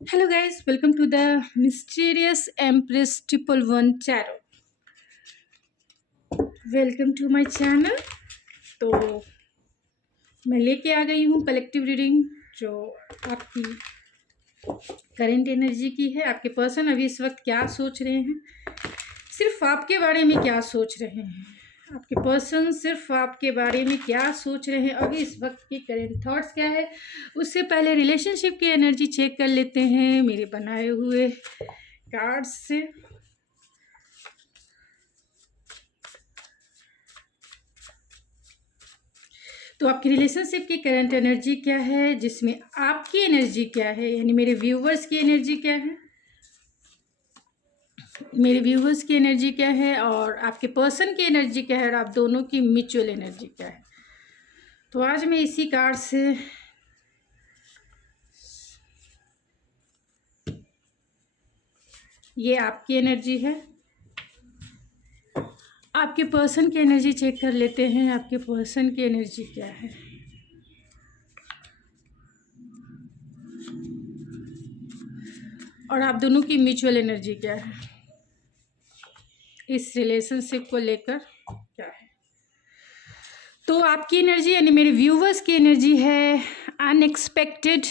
Hello guys, welcome to the Mysterious Empress Triple One Tarot. Welcome to my channel. तो मैं लेके आ गई हूँ कलेक्टिव रीडिंग जो आपकी करेंट एनर्जी की है। आपके पर्सन अभी इस वक्त क्या सोच रहे हैं, सिर्फ आपके बारे में क्या सोच रहे हैं, आपके पर्सन सिर्फ आपके बारे में क्या सोच रहे हैं, अभी इस वक्त की करेंट थॉट्स क्या है। उससे पहले रिलेशनशिप की एनर्जी चेक कर लेते हैं मेरे बनाए हुए कार्ड्स से। तो आपकी रिलेशनशिप की करंट एनर्जी क्या है, जिसमें आपकी एनर्जी क्या है, यानी मेरे व्यूवर्स की एनर्जी क्या है, मेरे व्यूवर्स की एनर्जी क्या है और आपके पर्सन की एनर्जी क्या है और आप दोनों की म्यूचुअल एनर्जी क्या है। तो आज मैं इसी कार्ड से ये आपकी एनर्जी है, आपके पर्सन की एनर्जी चेक कर लेते हैं। आपके पर्सन की एनर्जी क्या है, और आप दोनों की म्यूचुअल एनर्जी क्या है, इस रिलेशनशिप को लेकर क्या है। तो आपकी एनर्जी यानी मेरे व्यूवर्स की एनर्जी है अनएक्सपेक्टेड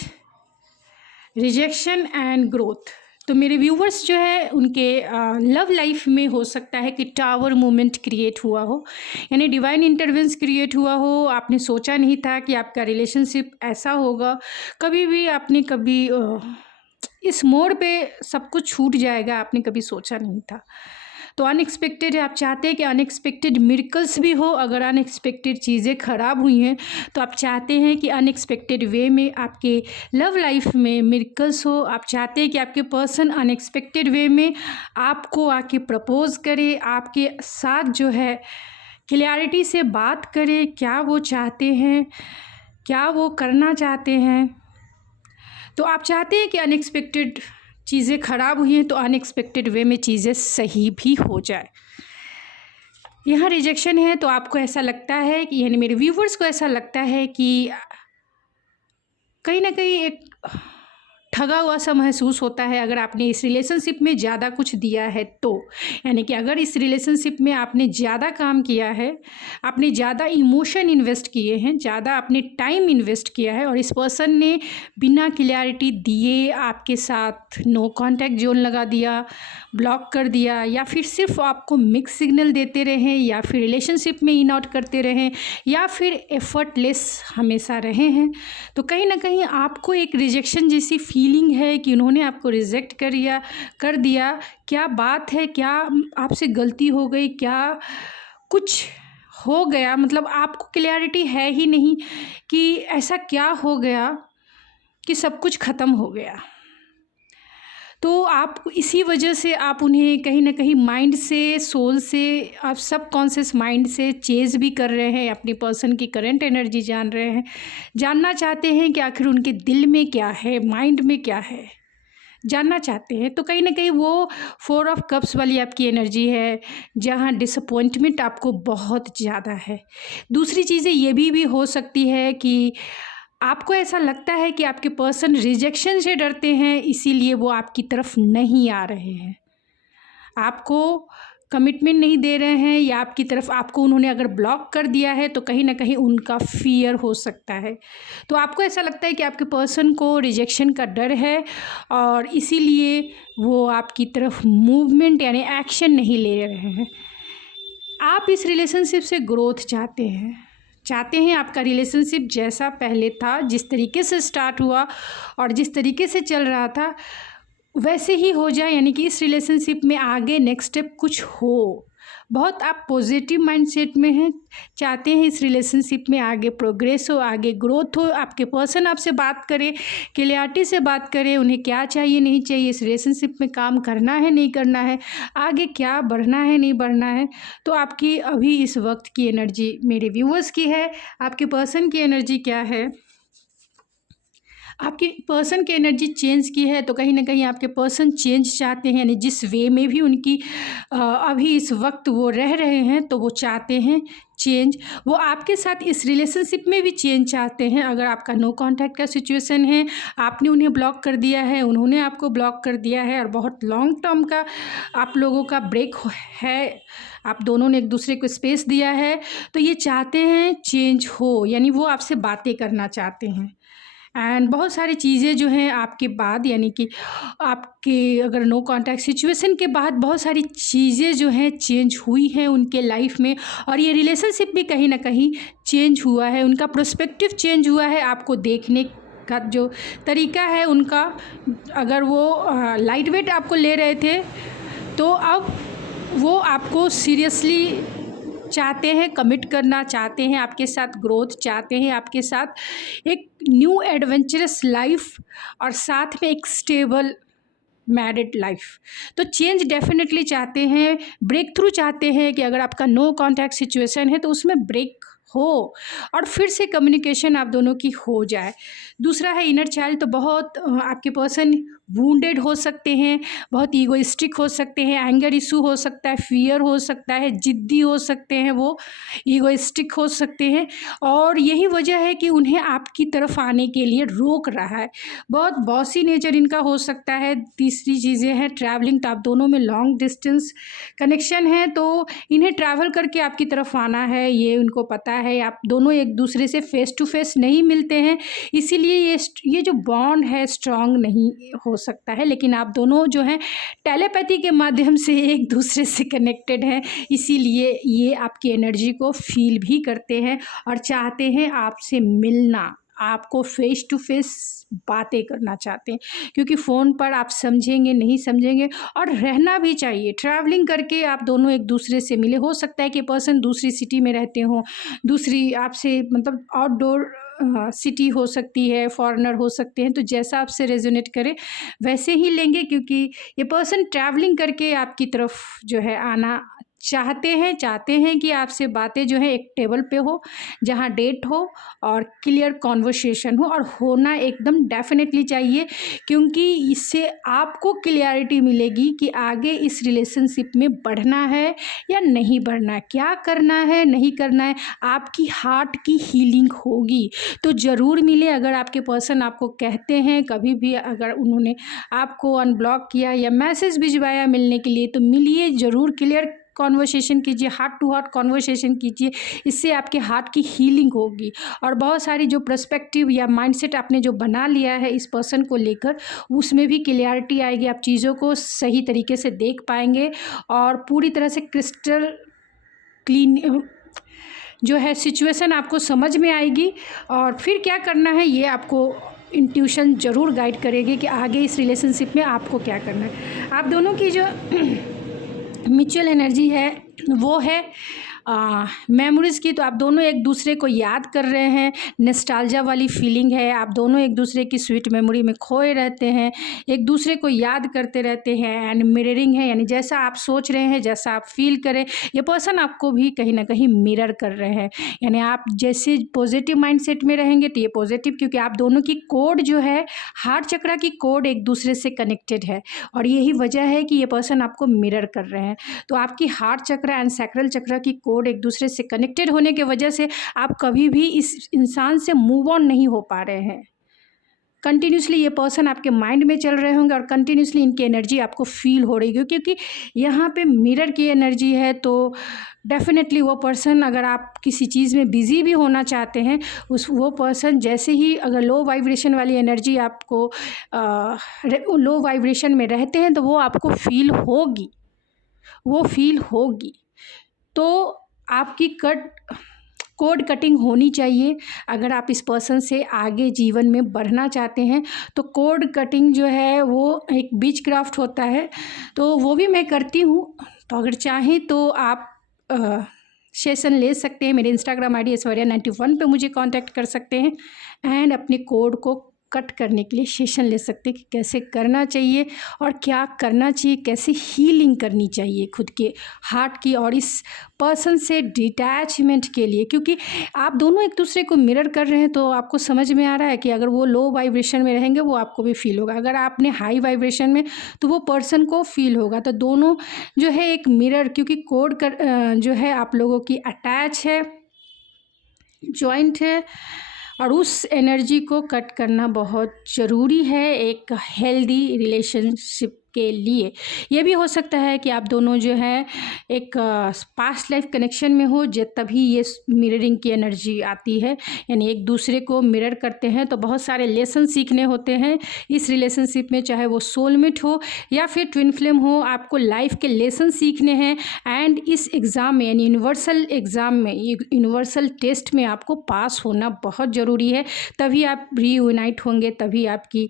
रिजेक्शन एंड ग्रोथ। तो मेरे व्यूवर्स जो है उनके लव लाइफ में हो सकता है कि टावर मोमेंट क्रिएट हुआ हो, यानी डिवाइन इंटरवेंस क्रिएट हुआ हो। आपने सोचा नहीं था कि आपका रिलेशनशिप ऐसा होगा, कभी भी आपने कभी इस मोड़ पे सब कुछ छूट जाएगा, आपने कभी सोचा नहीं था। तो अनएक्सपेक्टेड है, आप चाहते हैं कि अनएक्सपेक्टेड मिरेकल्स भी हो। अगर अनएक्सपेक्टेड चीज़ें ख़राब हुई हैं तो आप चाहते हैं कि अनएक्सपेक्टेड वे में आपके लव लाइफ में मिरेकल्स हो। आप चाहते हैं कि आपके पर्सन अनएक्सपेक्टेड वे में आपको आके प्रपोज करे, आपके साथ जो है क्लैरिटी से बात करे, क्या वो चाहते हैं, क्या वो करना चाहते हैं। तो आप चाहते हैं कि अनएक्सपेक्टेड चीज़ें ख़राब हुई हैं तो अनएक्सपेक्टेड वे में चीज़ें सही भी हो जाए। यहाँ रिजेक्शन है तो आपको ऐसा लगता है कि यानी मेरे व्यूवर्स को ऐसा लगता है कि कहीं ना कहीं एक ठगा हुआ सा महसूस होता है अगर आपने इस रिलेशनशिप में ज़्यादा कुछ दिया है तो। यानी कि अगर इस रिलेशनशिप में आपने ज़्यादा काम किया है, आपने ज़्यादा इमोशन इन्वेस्ट किए हैं, ज़्यादा आपने टाइम इन्वेस्ट किया है और इस पर्सन ने बिना क्लैरिटी दिए आपके साथ नो कांटेक्ट जोन लगा दिया, ब्लॉक कर दिया, या फिर सिर्फ आपको मिक्स सिग्नल देते रहें, या फिर रिलेशनशिप में इन आउट करते रहें, या फिर एफर्टलेस हमेशा रहे हैं, तो कहीं ना कहीं आपको एक रिजेक्शन जैसी फीलिंग है कि उन्होंने आपको रिजेक्ट कर दिया। क्या बात है, क्या आपसे गलती हो गई, क्या कुछ हो गया, मतलब आपको क्लैरिटी है ही नहीं कि ऐसा क्या हो गया कि सब कुछ ख़त्म हो गया। तो आप इसी वजह से आप उन्हें कहीं ना कहीं माइंड से, सोल से, आप सब कॉन्शियस माइंड से चेज भी कर रहे हैं, अपने पर्सन की करंट एनर्जी जान रहे हैं, जानना चाहते हैं कि आखिर उनके दिल में क्या है, माइंड में क्या है, जानना चाहते हैं। तो कहीं ना कहीं वो 4 ऑफ कप्स वाली आपकी एनर्जी है जहाँ डिसअपॉइंटमेंट आपको बहुत ज़्यादा है। दूसरी चीज़ें ये भी हो सकती है कि आपको ऐसा लगता है कि आपके पर्सन रिजेक्शन से डरते हैं, इसीलिए वो आपकी तरफ नहीं आ रहे हैं, आपको कमिटमेंट नहीं दे रहे हैं, या आपकी तरफ आपको उन्होंने अगर ब्लॉक कर दिया है तो कहीं ना कहीं उनका फियर हो सकता है। तो आपको ऐसा लगता है कि आपके पर्सन को रिजेक्शन का डर है और इसीलिए वो आपकी तरफ मूवमेंट यानी एक्शन नहीं ले रहे हैं। आप इस रिलेशनशिप से ग्रोथ चाहते हैं आपका रिलेशनशिप जैसा पहले था, जिस तरीके से स्टार्ट हुआ और जिस तरीके से चल रहा था वैसे ही हो जाए, यानी कि इस रिलेशनशिप में आगे नेक्स्ट स्टेप कुछ हो। बहुत आप पॉजिटिव माइंडसेट में हैं, चाहते हैं इस रिलेशनशिप में आगे प्रोग्रेस हो, आगे ग्रोथ हो, आपके पर्सन आपसे बात करें, क्लियरिटी से बात करें, उन्हें क्या चाहिए नहीं चाहिए, इस रिलेशनशिप में काम करना है नहीं करना है, आगे क्या बढ़ना है नहीं बढ़ना है। तो आपकी अभी इस वक्त की एनर्जी मेरे व्यूअर्स की है, आपके पर्सन की एनर्जी क्या है। आपकी पर्सन की एनर्जी चेंज की है तो कहीं न कहीं आपके पर्सन चेंज चाहते हैं, यानी जिस वे में भी उनकी अभी इस वक्त वो रह रहे हैं तो वो चाहते हैं चेंज। वो आपके साथ इस रिलेशनशिप में भी चेंज चाहते हैं। अगर आपका नो कॉन्टैक्ट का सिचुएशन है, आपने उन्हें ब्लॉक कर दिया है, उन्होंने आपको ब्लॉक कर दिया है और बहुत लॉन्ग टर्म का आप लोगों का ब्रेक है, आप दोनों ने एक दूसरे को स्पेस दिया है, तो ये चाहते हैं चेंज हो, यानी वो आपसे बातें करना चाहते हैं। एंड बहुत सारी चीज़ें जो हैं आपके बाद, यानी कि आपके अगर नो कॉन्टैक्ट सिचुएशन के बाद बहुत सारी चीज़ें जो हैं चेंज हुई हैं उनके लाइफ में, और ये रिलेशनशिप भी कहीं ना कहीं चेंज हुआ है, उनका पर्सपेक्टिव चेंज हुआ है, आपको देखने का जो तरीका है उनका। अगर वो लाइट वेट आपको ले रहे थे तो अब वो आपको सीरियसली चाहते हैं, कमिट करना चाहते हैं, आपके साथ ग्रोथ चाहते हैं, आपके साथ एक न्यू एडवेंचरस लाइफ और साथ में एक स्टेबल मैरिड लाइफ। तो चेंज डेफिनेटली चाहते हैं, ब्रेक थ्रू चाहते हैं कि अगर आपका नो कॉन्टैक्ट सिचुएशन है तो उसमें ब्रेक हो और फिर से कम्युनिकेशन आप दोनों की हो जाए। दूसरा है इनर चाइल्ड, तो बहुत आपके पर्सन वूंडेड हो सकते हैं, बहुत ईगोइस्टिक हो सकते हैं, एंगर इशू हो सकता है, फियर हो सकता है, ज़िद्दी हो सकते हैं, वो ईगोइस्टिक हो सकते हैं, और यही वजह है कि उन्हें आपकी तरफ आने के लिए रोक रहा है। बहुत बॉसी नेचर इनका हो सकता है। तीसरी चीज़ें हैं ट्रैवलिंग, तो आप दोनों में लॉन्ग डिस्टेंस कनेक्शन है, तो इन्हें ट्रैवल करके आपकी तरफ आना है, ये उनको पता है। आप दोनों एक दूसरे से फेस टू फेस नहीं मिलते हैं, इसीलिए ये जो बॉन्ड है स्ट्रॉन्ग नहीं हो सकता है, लेकिन आप दोनों जो हैं टेलीपैथी के माध्यम से एक दूसरे से कनेक्टेड हैं, इसीलिए ये आपकी एनर्जी को फील भी करते हैं और चाहते हैं आपसे मिलना, आपको फेस टू फेस बातें करना चाहते हैं, क्योंकि फ़ोन पर आप समझेंगे नहीं समझेंगे, और रहना भी चाहिए। ट्रैवलिंग करके आप दोनों एक दूसरे से मिले, हो सकता है कि पर्सन दूसरी सिटी में रहते हों, दूसरी आपसे मतलब आउटडोर सिटी हो सकती है, फॉरेनर हो सकते हैं, तो जैसा आपसे रेजोनेट करे वैसे ही लेंगे, क्योंकि ये पर्सन ट्रैवलिंग करके आपकी तरफ जो है आना चाहते हैं कि आपसे बातें जो है एक टेबल पे हो, जहाँ डेट हो और क्लियर कॉन्वर्सेशन हो, और होना एकदम डेफिनेटली चाहिए, क्योंकि इससे आपको क्लियरिटी मिलेगी कि आगे इस रिलेशनशिप में बढ़ना है या नहीं बढ़ना है, क्या करना है नहीं करना है, आपकी हार्ट की हीलिंग होगी तो ज़रूर मिले। अगर आपके पर्सन आपको कहते हैं कभी भी, अगर उन्होंने आपको अनब्लॉक किया या मैसेज भिजवाया मिलने के लिए, तो मिलिए ज़रूर, क्लियर कॉन्वर्सेशन कीजिए, हार्ट टू हार्ट कॉन्वर्सेशन कीजिए, इससे आपके हार्ट की हीलिंग होगी, और बहुत सारी जो पर्सपेक्टिव या माइंडसेट आपने जो बना लिया है इस पर्सन को लेकर, उसमें भी क्लियरिटी आएगी, आप चीज़ों को सही तरीके से देख पाएंगे और पूरी तरह से क्रिस्टल क्लीन जो है सिचुएशन आपको समझ में आएगी, और फिर क्या करना है ये आपको इंट्यूशन ज़रूर गाइड करेगी कि आगे इस रिलेशनशिप में आपको क्या करना है। आप दोनों की जो म्यूचुअल एनर्जी है वो है मेमोरीज़ की, तो आप दोनों एक दूसरे को याद कर रहे हैं, नॉस्टैल्जिया वाली फीलिंग है, आप दोनों एक दूसरे की स्वीट मेमोरी में खोए रहते हैं, एक दूसरे को याद करते रहते हैं, एंड मिररिंग है, यानी जैसा आप सोच रहे हैं, जैसा आप फील करें, ये पर्सन आपको भी कहीं ना कहीं मिरर कर रहे हैं, यानी आप जैसे पॉजिटिव माइंडसेट में रहेंगे तो ये पॉजिटिव, क्योंकि आप दोनों की कोड जो है हार्ट चक्रा की कोड एक दूसरे से कनेक्टेड है, और यही वजह है कि ये पर्सन आपको मिरर कर रहे हैं। तो आपकी हार्ट चक्रा एंड सैक्रल चक्रा की कोड एक दूसरे से कनेक्टेड होने की वजह से आप कभी भी इस इंसान से मूव ऑन नहीं हो पा रहे हैं। कंटिन्यूसली ये पर्सन आपके माइंड में चल रहे होंगे और कंटिन्यूसली इनकी एनर्जी आपको फील हो रही है, क्योंकि यहाँ पे मिरर की एनर्जी है, तो डेफिनेटली वो पर्सन, अगर आप किसी चीज़ में बिज़ी भी होना चाहते हैं, वो पर्सन जैसे ही अगर लो वाइब्रेशन वाली एनर्जी आपको लो वाइब्रेशन में रहते हैं तो वो आपको फील होगी, वो फील होगी। तो आपकी कोड कटिंग होनी चाहिए। अगर आप इस पर्सन से आगे जीवन में बढ़ना चाहते हैं तो कोड कटिंग जो है वो एक बीच क्राफ्ट होता है, तो वो भी मैं करती हूँ। तो अगर चाहें तो आप सेशन ले सकते हैं। मेरे इंस्टाग्राम ID ऐश्वर्या91 पे मुझे कांटेक्ट कर सकते हैं एंड अपने कोड को कट करने के लिए सेशन ले सकते हैं कि कैसे करना चाहिए और क्या करना चाहिए, कैसे हीलिंग करनी चाहिए खुद के हार्ट की और इस पर्सन से डिटैचमेंट के लिए, क्योंकि आप दोनों एक दूसरे को मिरर कर रहे हैं। तो आपको समझ में आ रहा है कि अगर वो लो वाइब्रेशन में रहेंगे वो आपको भी फील होगा, अगर आपने हाई वाइब्रेशन में तो वो पर्सन को फील होगा। तो दोनों जो है एक मिरर, क्योंकि कोड कर जो है आप लोगों की अटैच है, जॉइंट है, और उस एनर्जी को कट करना बहुत ज़रूरी है एक हेल्दी रिलेशनशिप के लिए। ये भी हो सकता है कि आप दोनों जो है एक पास्ट लाइफ कनेक्शन में हो, जब तभी ये मिररिंग की एनर्जी आती है, यानी एक दूसरे को मिरर करते हैं। तो बहुत सारे लेसन सीखने होते हैं इस रिलेशनशिप में, चाहे वो सोलमेट हो या फिर ट्विन फ्लेम हो, आपको लाइफ के लेसन सीखने हैं। एंड इस एग्ज़ाम में, यानी यूनिवर्सल एग्ज़ाम में, यूनिवर्सल टेस्ट में आपको पास होना बहुत ज़रूरी है, तभी आप रीयूनाइट होंगे, तभी आपकी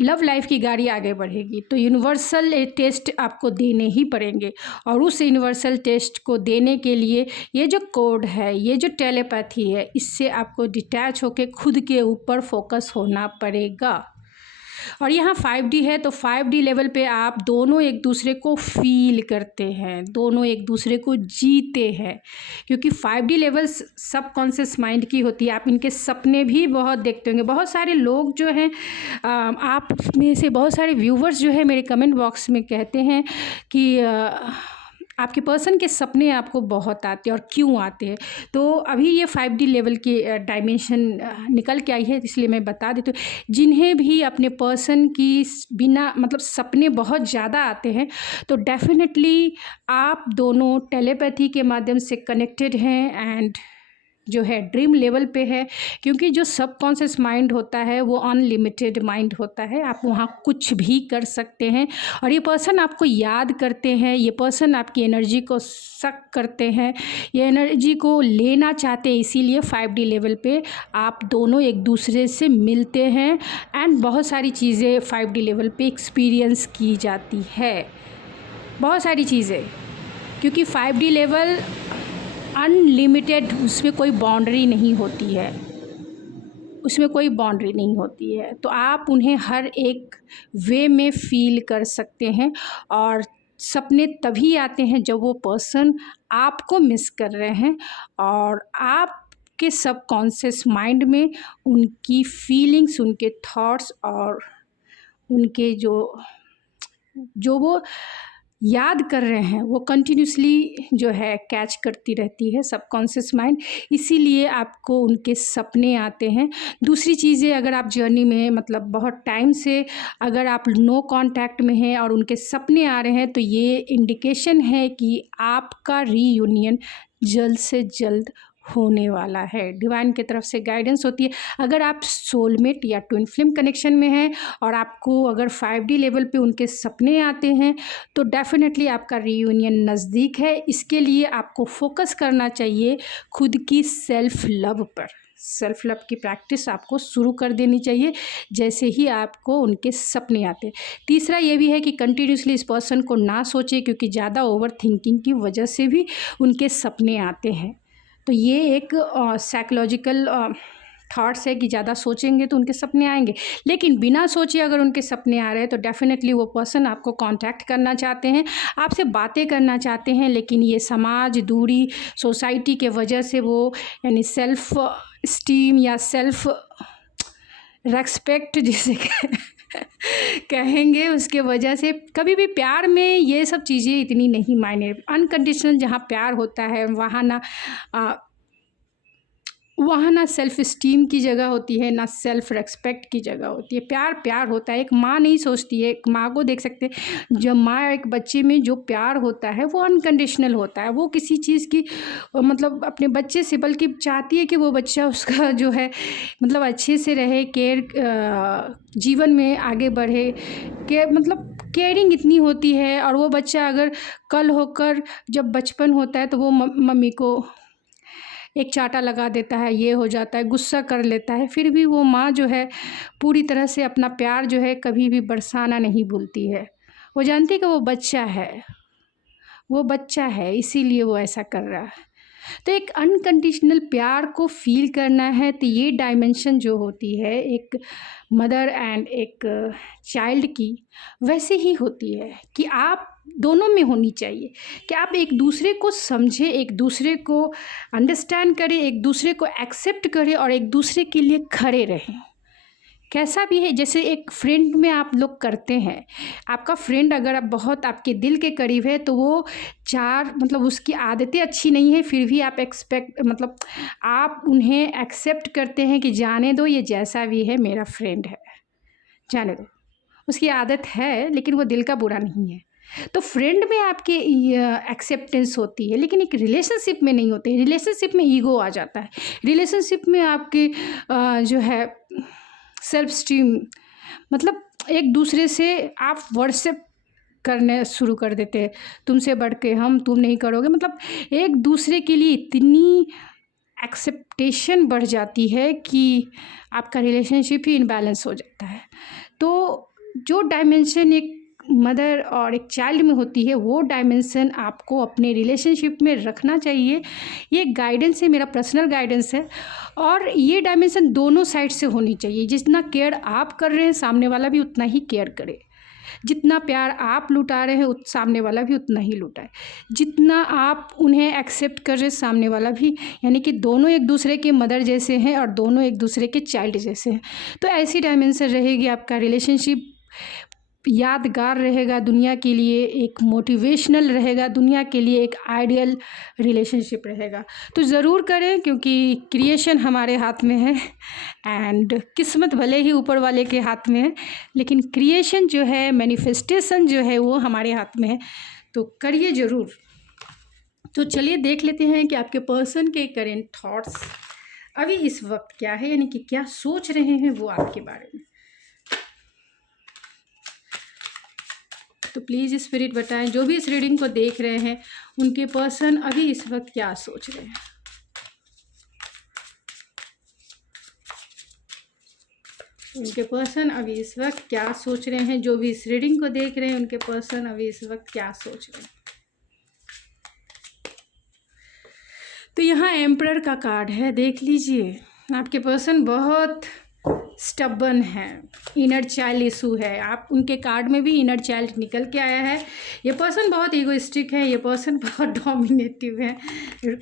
लव लाइफ की गाड़ी आगे बढ़ेगी। तो यूनिवर्सल टेस्ट आपको देने ही पड़ेंगे, और उस यूनिवर्सल टेस्ट को देने के लिए ये जो कोड है, ये जो टेलीपैथी है, इससे आपको डिटैच होकर खुद के ऊपर फोकस होना पड़ेगा। और यहाँ 5D है, तो 5D लेवल पे आप दोनों एक दूसरे को फील करते हैं, दोनों एक दूसरे को जीते हैं, क्योंकि 5D लेवल सबकॉन्शियस माइंड की होती है। आप इनके सपने भी बहुत देखते होंगे। बहुत सारे लोग जो हैं, आप में से बहुत सारे व्यूवर्स जो है मेरे कमेंट बॉक्स में कहते हैं कि आपके पर्सन के सपने आपको बहुत आते हैं, और क्यों आते हैं। तो अभी ये 5D लेवल की डायमेंशन निकल के आई है, इसलिए मैं बता देती हूँ। जिन्हें भी अपने पर्सन की बिना मतलब सपने बहुत ज़्यादा आते हैं, तो डेफिनेटली आप दोनों टेलीपैथी के माध्यम से कनेक्टेड हैं, एंड जो है ड्रीम लेवल पे है, क्योंकि जो सबकॉन्शियस माइंड होता है वो अनलिमिटेड माइंड होता है। आप वहाँ कुछ भी कर सकते हैं, और ये पर्सन आपको याद करते हैं, ये पर्सन आपकी एनर्जी को सक करते हैं, ये एनर्जी को लेना चाहते हैं। इसीलिए 5D लेवल पे आप दोनों एक दूसरे से मिलते हैं, एंड बहुत सारी चीज़ें 5D लेवल पे एक्सपीरियंस की जाती है, बहुत सारी चीज़ें, क्योंकि 5D लेवल अनलिमिटेड, उसमें कोई बाउंड्री नहीं होती है, उसमें कोई बाउंड्री नहीं होती है। तो आप उन्हें हर एक वे में फील कर सकते हैं, और सपने तभी आते हैं जब वो पर्सन आपको मिस कर रहे हैं, और आपके सबकॉन्शियस माइंड में उनकी फीलिंग्स, उनके थॉट्स और उनके जो वो याद कर रहे हैं, वो कंटिन्यूसली जो है कैच करती रहती है सबकॉन्शियस माइंड। इसीलिए आपको उनके सपने आते हैं। दूसरी चीज़ें, अगर आप जर्नी में मतलब बहुत टाइम से अगर आप नो कांटेक्ट में हैं और उनके सपने आ रहे हैं, तो ये इंडिकेशन है कि आपका रीयूनियन जल्द से जल्द होने वाला है। डिवाइन की तरफ से गाइडेंस होती है। अगर आप सोलमेट या ट्विन फ्लेम कनेक्शन में हैं और आपको अगर 5D लेवल पे उनके सपने आते हैं, तो डेफिनेटली आपका रीयूनियन नज़दीक है। इसके लिए आपको फोकस करना चाहिए खुद की सेल्फ लव पर। सेल्फ लव की प्रैक्टिस आपको शुरू कर देनी चाहिए जैसे ही आपको उनके सपने आते हैं। तीसरा ये भी है कि कंटिन्यूसली इस पर्सन को ना सोचे, क्योंकि ज़्यादा ओवर थिंकिंग की वजह से भी उनके सपने आते हैं। तो ये एक साइकोलॉजिकल थॉट्स है कि ज़्यादा सोचेंगे तो उनके सपने आएंगे, लेकिन बिना सोचे अगर उनके सपने आ रहे हैं तो डेफिनेटली वो पर्सन आपको कांटेक्ट करना चाहते हैं, आपसे बातें करना चाहते हैं, लेकिन ये समाज, दूरी, सोसाइटी के वजह से वो यानी सेल्फ स्टीम या सेल्फ रेस्पेक्ट जिसे कहेंगे, उसके वजह से कभी भी प्यार में ये सब चीज़ें इतनी नहीं मायने। अनकंडीशनल जहाँ प्यार होता है वहाँ ना सेल्फ स्टीम की जगह होती है, ना सेल्फ रेस्पेक्ट की जगह होती है। प्यार प्यार होता है। एक माँ नहीं सोचती है, एक माँ को देख सकते हैं, जब माँ एक बच्चे में जो प्यार होता है वो अनकंडीशनल होता है। वो किसी चीज़ की मतलब अपने बच्चे से बल्कि चाहती है कि वो बच्चा उसका जो है मतलब अच्छे से रहे, जीवन में आगे बढ़े, मतलब केयरिंग इतनी होती है। और वो बच्चा अगर कल होकर जब बचपन होता है तो वो मम्मी को एक चाटा लगा देता है, ये हो जाता है, गुस्सा कर लेता है, फिर भी वो माँ जो है पूरी तरह से अपना प्यार जो है कभी भी बरसाना नहीं भूलती है। वो जानती है कि वो बच्चा है, वो बच्चा है, इसीलिए वो ऐसा कर रहा है। तो एक अनकंडीशनल प्यार को फील करना है, तो ये डायमेंशन जो होती है एक मदर एंड एक चाइल्ड की, वैसे ही होती है कि आप दोनों में होनी चाहिए कि आप एक दूसरे को समझें, एक दूसरे को अंडरस्टैंड करें, एक दूसरे को एक्सेप्ट करें और एक दूसरे के लिए खड़े रहें। कैसा भी है, जैसे एक फ्रेंड में आप लोग करते हैं, आपका फ्रेंड अगर आप बहुत आपके दिल के करीब है तो वो मतलब उसकी आदतें अच्छी नहीं है, फिर भी आप आप उन्हें एक्सेप्ट करते हैं कि जाने दो, ये जैसा भी है मेरा फ्रेंड है, जाने दो, उसकी आदत है लेकिन वो दिल का बुरा नहीं है। तो फ्रेंड में आपके एक्सेप्टेंस होती है, लेकिन एक रिलेशनशिप में नहीं होती। रिलेशनशिप में ईगो आ जाता है, रिलेशनशिप में आपके जो है सेल्फ स्टीम, मतलब एक दूसरे से आप वर्शिप करने शुरू कर देते हैं, तुमसे बढ़ के हम, तुम नहीं करोगे, मतलब एक दूसरे के लिए इतनी एक्सेप्टेशन बढ़ जाती है कि आपका रिलेशनशिप ही इनबैलेंस हो जाता है। तो जो डायमेंशन एक मदर और एक चाइल्ड में होती है, वो डायमेंशन आपको अपने रिलेशनशिप में रखना चाहिए। ये गाइडेंस है, मेरा पर्सनल गाइडेंस है, और ये डायमेंशन दोनों साइड से होनी चाहिए। जितना केयर आप कर रहे हैं, सामने वाला भी उतना ही केयर करे। जितना प्यार आप लुटा रहे हैं, सामने वाला भी उतना ही लुटाए। जितना आप उन्हें एक्सेप्ट कर रहे हैं, सामने वाला भी, यानी कि दोनों एक दूसरे के मदर जैसे हैं और दोनों एक दूसरे के चाइल्ड जैसे हैं। तो ऐसी डायमेंशन रहेगी, आपका रिलेशनशिप यादगार रहेगा, दुनिया के लिए एक मोटिवेशनल रहेगा, दुनिया के लिए एक आइडियल रिलेशनशिप रहेगा। तो ज़रूर करें, क्योंकि क्रिएशन हमारे हाथ में है एंड किस्मत भले ही ऊपर वाले के हाथ में है, लेकिन क्रिएशन जो है, मैनिफेस्टेशन जो है, वो हमारे हाथ में है। तो करिए ज़रूर। तो चलिए देख लेते हैं कि आपके पर्सन के करेंट थॉट्स अभी इस वक्त क्या है, यानी कि क्या सोच रहे हैं वो आपके बारे में। तो प्लीज़ स्पिरिट बताएं, जो भी इस रीडिंग को देख रहे हैं, उनके पर्सन अभी इस वक्त क्या सोच रहे हैं। उनके पर्सन अभी इस वक्त क्या सोच रहे हैं, जो भी इस रीडिंग को देख रहे हैं, उनके पर्सन अभी इस वक्त क्या सोच रहे हैं। तो यहाँ एम्परर का कार्ड है, देख लीजिए। आपके पर्सन बहुत स्टबन है, इनर चाइल्ड इशू है। आप उनके कार्ड में भी इनर चाइल्ड निकल के आया है। ये पर्सन बहुत ईगोइस्टिक है, ये पर्सन बहुत डोमिनेटिव है,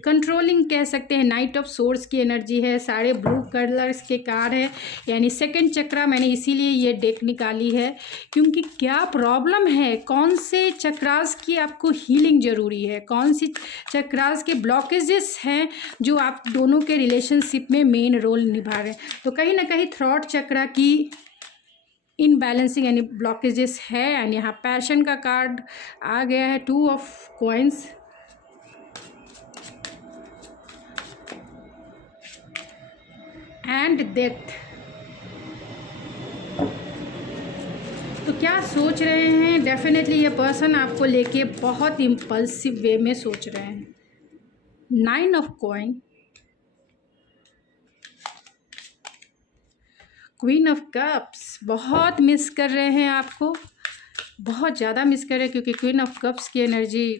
कंट्रोलिंग कह सकते हैं। नाइट ऑफ सोर्स की एनर्जी है, सारे ब्लू कलर्स के कार्ड है, यानी सेकंड चक्रा। मैंने इसीलिए ये डेक निकाली है, क्योंकि क्या प्रॉब्लम है, कौन से चक्रास की आपको हीलिंग ज़रूरी है, कौन सी चक्रास के ब्लॉकेजेस हैं जो आप दोनों के रिलेशनशिप में मेन रोल निभा रहे हैं। तो कहीं ना कहीं थ्रॉट चक्रा की इनबैलेंसिंग यानी ब्लॉकेजेस है। एंड यहाँ पैशन का कार्ड आ गया है, 2 ऑफ कॉइंस, एंड डेथ। तो क्या सोच रहे हैं, डेफिनेटली ये पर्सन आपको लेके बहुत इम्पल्सिव वे में सोच रहे हैं। 9 of coin, queen of cups, बहुत मिस कर रहे हैं आपको, बहुत ज़्यादा मिस कर रहे हैं, क्योंकि क्वीन ऑफ कप्स की एनर्जी